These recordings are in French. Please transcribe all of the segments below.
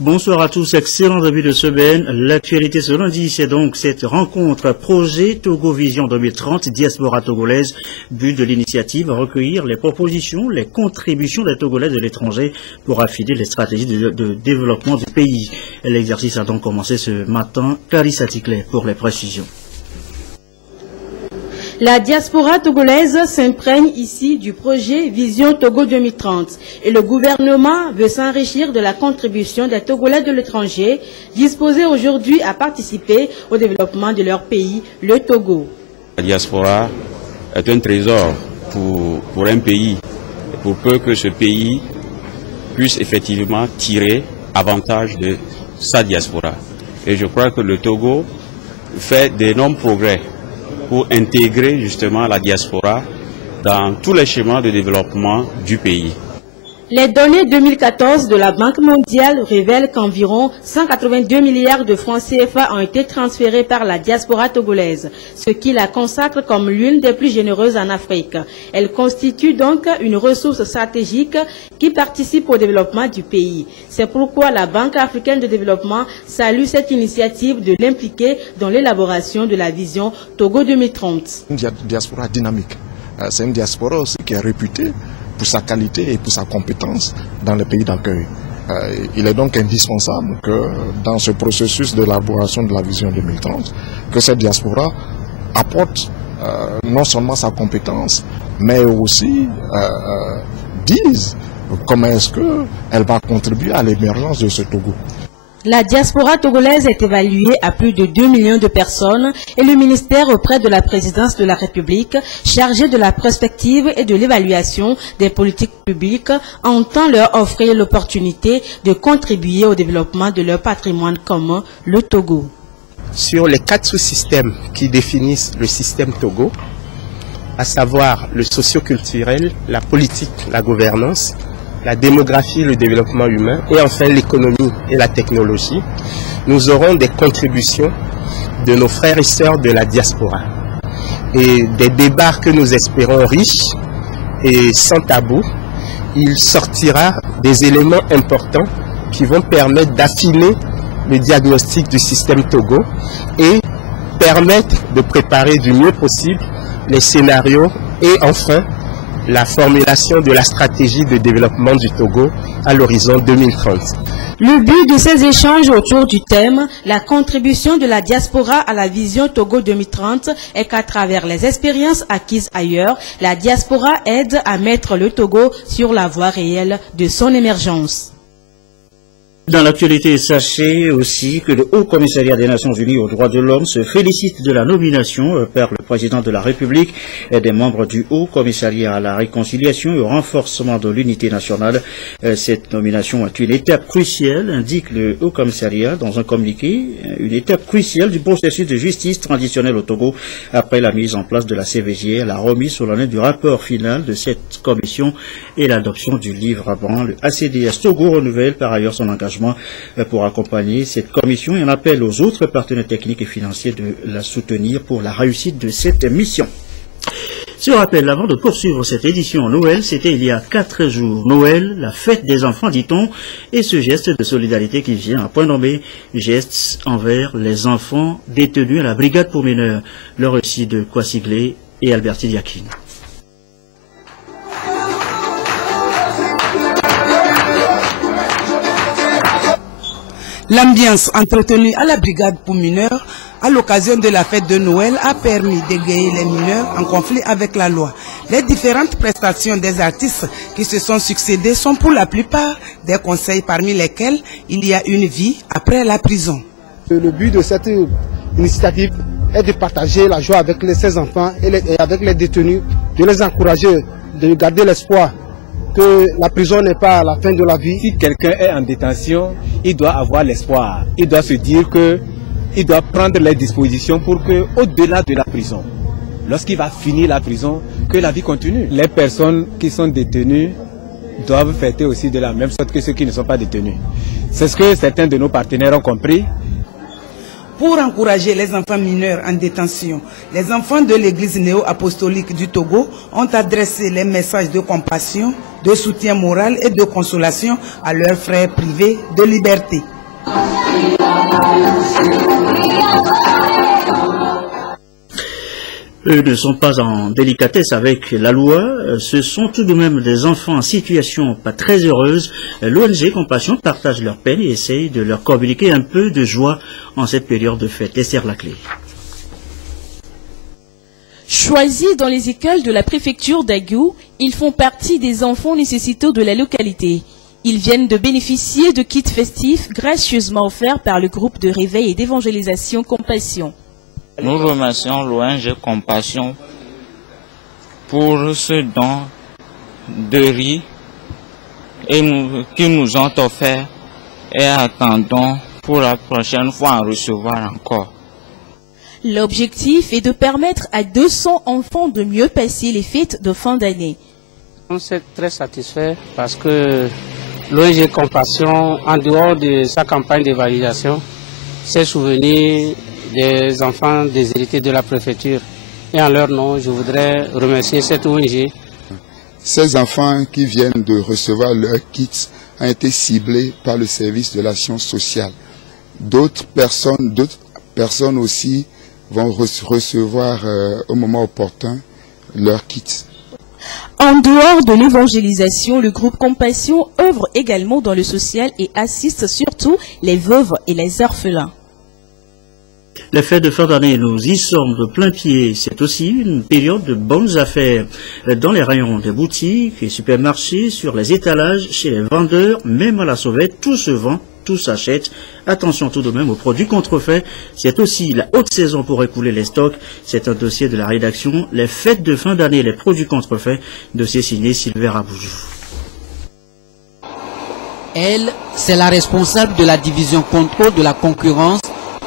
Bonsoir à tous, excellent début de semaine. L'actualité ce lundi, c'est donc cette rencontre projet Togo Vision 2030, diaspora togolaise. But de l'initiative, recueillir les propositions, les contributions des Togolais de l'étranger pour affiner les stratégies de développement du pays. L'exercice a donc commencé ce matin. Clarisse Aticlet pour les précisions. La diaspora togolaise s'imprègne ici du projet Vision Togo 2030 et le gouvernement veut s'enrichir de la contribution des Togolais de l'étranger disposés aujourd'hui à participer au développement de leur pays, le Togo. La diaspora est un trésor pour un pays, pour peu que ce pays puisse effectivement tirer avantage de sa diaspora. Et je crois que le Togo fait d'énormes progrès pour intégrer justement la diaspora dans tous les schémas de développement du pays. Les données 2014 de la Banque mondiale révèlent qu'environ 182 milliards de francs CFA ont été transférés par la diaspora togolaise, ce qui la consacre comme l'une des plus généreuses en Afrique. Elle constitue donc une ressource stratégique qui participe au développement du pays. C'est pourquoi la Banque africaine de développement salue cette initiative de l'impliquer dans l'élaboration de la vision Togo 2030. Une diaspora dynamique. C'est une diaspora aussi qui est réputée pour sa qualité et pour sa compétence dans les pays d'accueil. Il est donc indispensable que dans ce processus d'élaboration de la vision 2030, que cette diaspora apporte non seulement sa compétence, mais aussi dise comment est-ce qu'elle va contribuer à l'émergence de ce Togo. La diaspora togolaise est évaluée à plus de 2 millions de personnes et le ministère auprès de la présidence de la République, chargé de la prospective et de l'évaluation des politiques publiques, entend leur offrir l'opportunité de contribuer au développement de leur patrimoine commun, le Togo. Sur les 4 sous-systèmes qui définissent le système Togo, à savoir le socio-culturel, la politique, la gouvernance, la démographie, le développement humain et enfin l'économie et la technologie, nous aurons des contributions de nos frères et sœurs de la diaspora et des débats que nous espérons riches et sans tabou. Il sortira des éléments importants qui vont permettre d'affiner le diagnostic du système Togo et permettre de préparer du mieux possible les scénarios et enfin la formulation de la stratégie de développement du Togo à l'horizon 2030. Le but de ces échanges autour du thème « La contribution de la diaspora à la vision Togo 2030 » est qu'à travers les expériences acquises ailleurs, la diaspora aide à mettre le Togo sur la voie réelle de son émergence. Dans l'actualité, sachez aussi que le Haut Commissariat des Nations Unies aux droits de l'homme se félicite de la nomination par le président de la République et des membres du Haut Commissariat à la réconciliation et au renforcement de l'unité nationale. Cette nomination est une étape cruciale, indique le Haut Commissariat dans un communiqué, une étape cruciale du processus de justice traditionnelle au Togo après la mise en place de la CVJR, la remise solennelle du rapport final de cette commission et l'adoption du livre blanc. Le ACDS Togo renouvelle par ailleurs son engagement pour accompagner cette commission et en appelle aux autres partenaires techniques et financiers de la soutenir pour la réussite de cette mission. Ce rappel, avant de poursuivre cette édition Noël, c'était il y a 4 jours. Noël, la fête des enfants, dit-on, et ce geste de solidarité qui vient à point nommé, geste envers les enfants détenus à la brigade pour mineurs. Le récit de Kwasiglé et Alberti Diakine. L'ambiance entretenue à la brigade pour mineurs à l'occasion de la fête de Noël a permis d'égayer les mineurs en conflit avec la loi. Les différentes prestations des artistes qui se sont succédés sont pour la plupart des conseils parmi lesquels il y a une vie après la prison. Le but de cette initiative est de partager la joie avec ces enfants et avec les détenus, de les encourager, de garder l'espoir que la prison n'est pas la fin de la vie. Si quelqu'un est en détention, il doit avoir l'espoir. Il doit se dire qu'il doit prendre les dispositions pour que, au-delà de la prison, lorsqu'il va finir la prison, que la vie continue. Les personnes qui sont détenues doivent fêter aussi de la même sorte que ceux qui ne sont pas détenus. C'est ce que certains de nos partenaires ont compris. Pour encourager les enfants mineurs en détention, les enfants de l'église néo-apostolique du Togo ont adressé les messages de compassion, de soutien moral et de consolation à leurs frères privés de liberté. Eux ne sont pas en délicatesse avec la loi, ce sont tout de même des enfants en situation pas très heureuse. L'ONG Compassion partage leur peine et essaye de leur communiquer un peu de joie en cette période de fête. Esther Laclé. Choisis dans les écoles de la préfecture d'Agou, ils font partie des enfants nécessiteux de la localité. Ils viennent de bénéficier de kits festifs gracieusement offerts par le groupe de réveil et d'évangélisation Compassion. Nous remercions l'ONG Compassion pour ce don de riz qu'ils nous ont offert et attendons pour la prochaine fois en recevoir encore. L'objectif est de permettre à 200 enfants de mieux passer les fêtes de fin d'année. On est très satisfait parce que l'ONG Compassion, en dehors de sa campagne d'évaluation, s'est souvenu des enfants déshérités de la préfecture. Et en leur nom, je voudrais remercier cette ONG. Ces enfants qui viennent de recevoir leurs kits ont été ciblés par le service de l'action sociale. D'autres personnes aussi vont recevoir au moment opportun leurs kits. En dehors de l'évangélisation, le groupe Compassion œuvre également dans le social et assiste surtout les veuves et les orphelins. Les fêtes de fin d'année, nous y sommes de plein pied. C'est aussi une période de bonnes affaires dans les rayons des boutiques et supermarchés, sur les étalages, chez les vendeurs, même à la sauvette, tout se vend, tout s'achète. Attention tout de même aux produits contrefaits. C'est aussi la haute saison pour écouler les stocks. C'est un dossier de la rédaction. Les fêtes de fin d'année, les produits contrefaits. Dossier signé Sylvain Aboujou. Elle, c'est la responsable de la division contrôle de la concurrence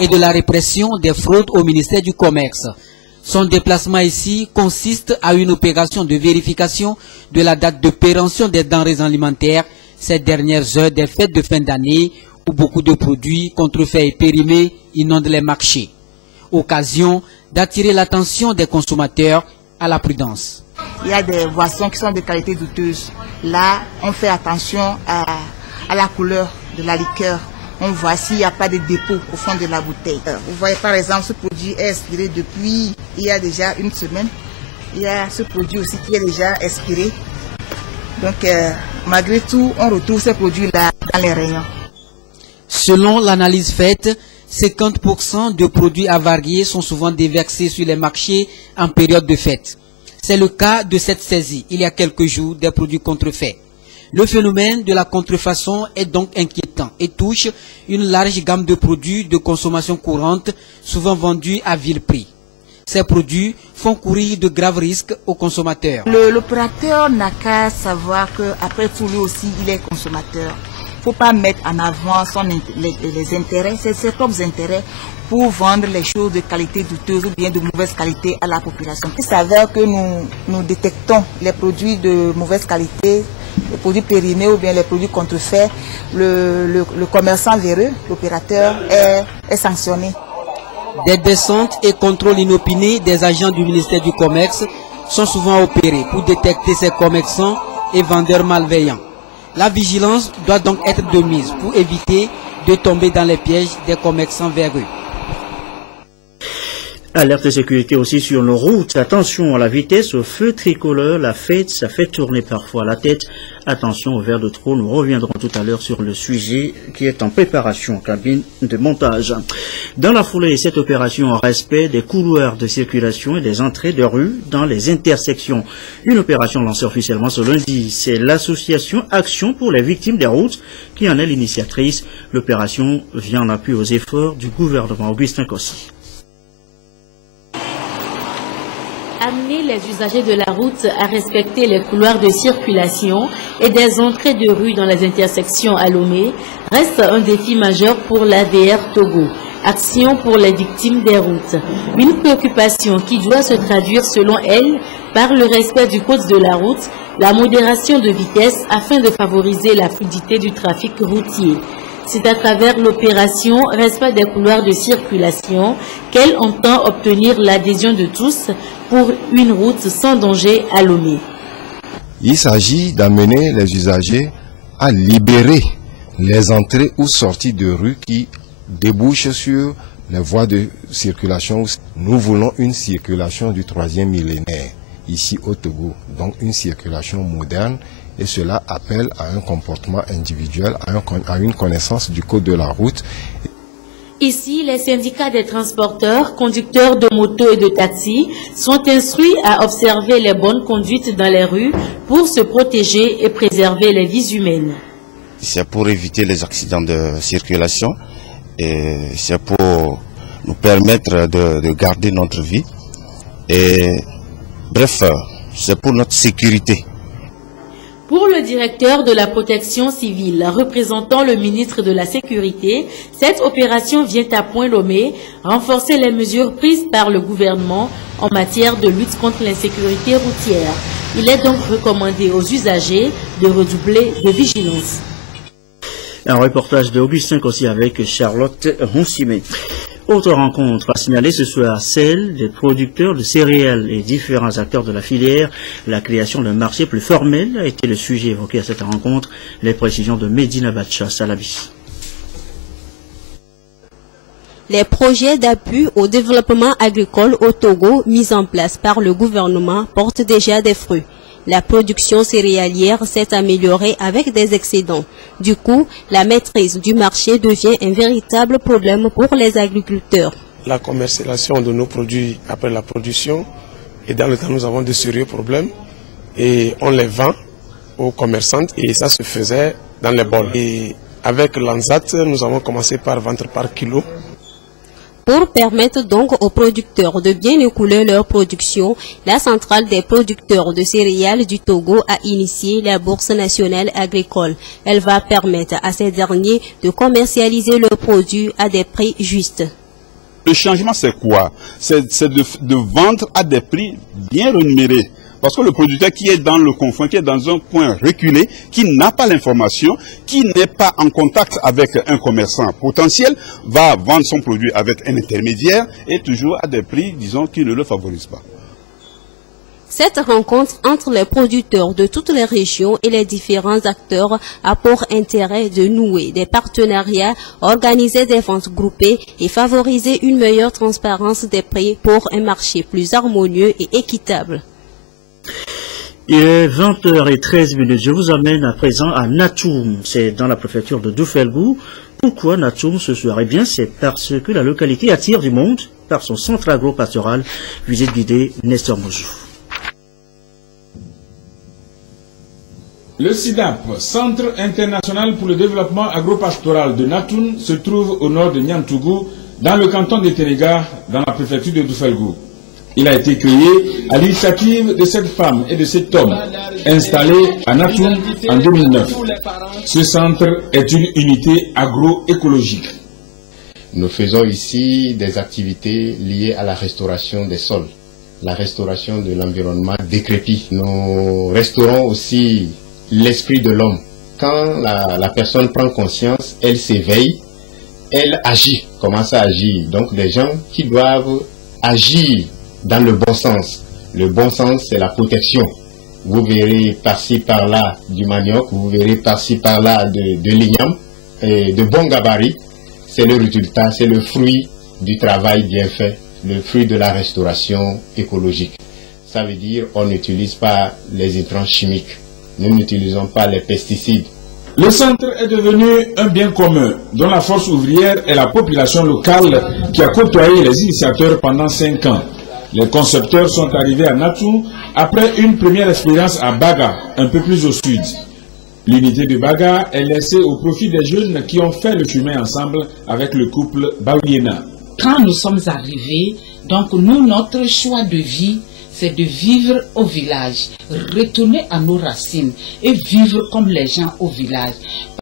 et de la répression des fraudes au ministère du Commerce. Son déplacement ici consiste à une opération de vérification de la date de péremption des denrées alimentaires ces dernières heures des fêtes de fin d'année où beaucoup de produits contrefaits et périmés inondent les marchés. Occasion d'attirer l'attention des consommateurs à la prudence. Il y a des boissons qui sont de qualité douteuse. Là, on fait attention à la couleur de la liqueur. On voit s'il n'y a pas de dépôt au fond de la bouteille. Vous voyez par exemple, ce produit est expiré depuis il y a déjà une semaine. Il y a ce produit aussi qui est déjà expiré. Donc malgré tout, on retrouve ces produits-là dans les rayons. Selon l'analyse faite, 50% de produits avariés sont souvent déversés sur les marchés en période de fête. C'est le cas de cette saisie, il y a quelques jours, des produits contrefaits. Le phénomène de la contrefaçon est donc inquiétant et touche une large gamme de produits de consommation courante, souvent vendus à vil prix. Ces produits font courir de graves risques aux consommateurs. L'opérateur n'a qu'à savoir qu'après tout, lui aussi, il est consommateur. Il ne faut pas mettre en avant les intérêts, ses propres intérêts, pour vendre les choses de qualité douteuse ou bien de mauvaise qualité à la population. Il s'avère que nous détectons les produits de mauvaise qualité, les produits périmés ou bien les produits contrefaits. Le commerçant véreux, l'opérateur, est sanctionné. Des descentes et contrôles inopinés des agents du ministère du Commerce sont souvent opérés pour détecter ces commerçants et vendeurs malveillants. La vigilance doit donc être de mise pour éviter de tomber dans les pièges des commerçants véreux. Alerte de sécurité aussi sur nos routes. Attention à la vitesse, au feu tricolore. La fête, ça fait tourner parfois la tête. Attention au verre de trop. Nous reviendrons tout à l'heure sur le sujet qui est en préparation en cabine de montage. Dans la foulée, cette opération en respect des couloirs de circulation et des entrées de rue dans les intersections. Une opération lancée officiellement ce lundi. C'est l'association Action pour les victimes des routes qui en est l'initiatrice. L'opération vient en appui aux efforts du gouvernement. Augustin Kossi. Amener les usagers de la route à respecter les couloirs de circulation et des entrées de rue dans les intersections à Lomé reste un défi majeur pour l'ADR Togo. Action pour les victimes des routes. Une préoccupation qui doit se traduire selon elle par le respect du code de la route, la modération de vitesse afin de favoriser la fluidité du trafic routier. C'est à travers l'opération Respect des couloirs de circulation qu'elle entend obtenir l'adhésion de tous pour une route sans danger à Lomé. Il s'agit d'amener les usagers à libérer les entrées ou sorties de rue qui débouchent sur les voies de circulation. Nous voulons une circulation du 3e millénaire ici au Togo, donc une circulation moderne, et cela appelle à un comportement individuel, à une connaissance du code de la route. Ici, les syndicats des transporteurs, conducteurs de motos et de taxis sont instruits à observer les bonnes conduites dans les rues pour se protéger et préserver les vies humaines. C'est pour éviter les accidents de circulation et c'est pour nous permettre de garder notre vie. Et bref, c'est pour notre sécurité. Pour le directeur de la protection civile, représentant le ministre de la Sécurité, cette opération vient à point nommé renforcer les mesures prises par le gouvernement en matière de lutte contre l'insécurité routière. Il est donc recommandé aux usagers de redoubler de vigilance. Un reportage de Augustin Kossi avec Charlotte Ronsimé. Autre rencontre à signaler ce soir, celle des producteurs de céréales et différents acteurs de la filière. La création d'un marché plus formel a été le sujet évoqué à cette rencontre. Les précisions de Medina Batcha Salabi. Les projets d'appui au développement agricole au Togo mis en place par le gouvernement portent déjà des fruits. La production céréalière s'est améliorée avec des excédents. Du coup, la maîtrise du marché devient un véritable problème pour les agriculteurs. La commercialisation de nos produits après la production, et dans le temps nous avons de sérieux problèmes, et on les vend aux commerçants, et ça se faisait dans les bols. Et avec l'ANSAT, nous avons commencé par vendre par kilo. Pour permettre donc aux producteurs de bien écouler leur production, la centrale des producteurs de céréales du Togo a initié la Bourse nationale agricole. Elle va permettre à ces derniers de commercialiser leurs produits à des prix justes. Le changement, c'est quoi? C'est de vendre à des prix bien rémunérés. Parce que le producteur qui est dans le confin, qui est dans un coin reculé, qui n'a pas l'information, qui n'est pas en contact avec un commerçant potentiel, va vendre son produit avec un intermédiaire et toujours à des prix, disons, qui ne le favorisent pas. Cette rencontre entre les producteurs de toutes les régions et les différents acteurs a pour intérêt de nouer des partenariats, organiser des ventes groupées et favoriser une meilleure transparence des prix pour un marché plus harmonieux et équitable. Il est 20h13. Je vous amène à présent à Natoum. C'est dans la préfecture de Doufelgou. Pourquoi Natoum ce soir? Eh bien, c'est parce que la localité attire du monde par son centre agro-pastoral. Visite guidée, Nestor Mojou. Le CIDAP, Centre international pour le développement agro-pastoral de Natoum, se trouve au nord de Niantougou, dans le canton de Ténéga, dans la préfecture de Doufelgou. Il a été créé à l'initiative de cette femme et de cet homme installé à Natoum en 2009. Ce centre est une unité agroécologique. Nous faisons ici des activités liées à la restauration des sols, la restauration de l'environnement décrépit. Nous restaurons aussi l'esprit de l'homme. Quand la personne prend conscience, elle s'éveille, elle agit, commence à agir. Donc des gens qui doivent agir dans le bon sens. Le bon sens, c'est la protection. Vous verrez par-ci, par-là du manioc, vous verrez par-ci, par-là de l'igname, et de bon gabarit. C'est le résultat, c'est le fruit du travail bien fait, le fruit de la restauration écologique. Ça veut dire qu'on n'utilise pas les intrants chimiques, nous n'utilisons pas les pesticides. Le centre est devenu un bien commun, dont la force ouvrière est la population locale qui a côtoyé les initiateurs pendant 5 ans. Les concepteurs sont arrivés à Natoum après une première expérience à Baga, un peu plus au sud. L'unité de Baga est laissée au profit des jeunes qui ont fait le chemin ensemble avec le couple Baouyena. Quand nous sommes arrivés, donc nous, notre choix de vie, c'est de vivre au village, retourner à nos racines et vivre comme les gens au village.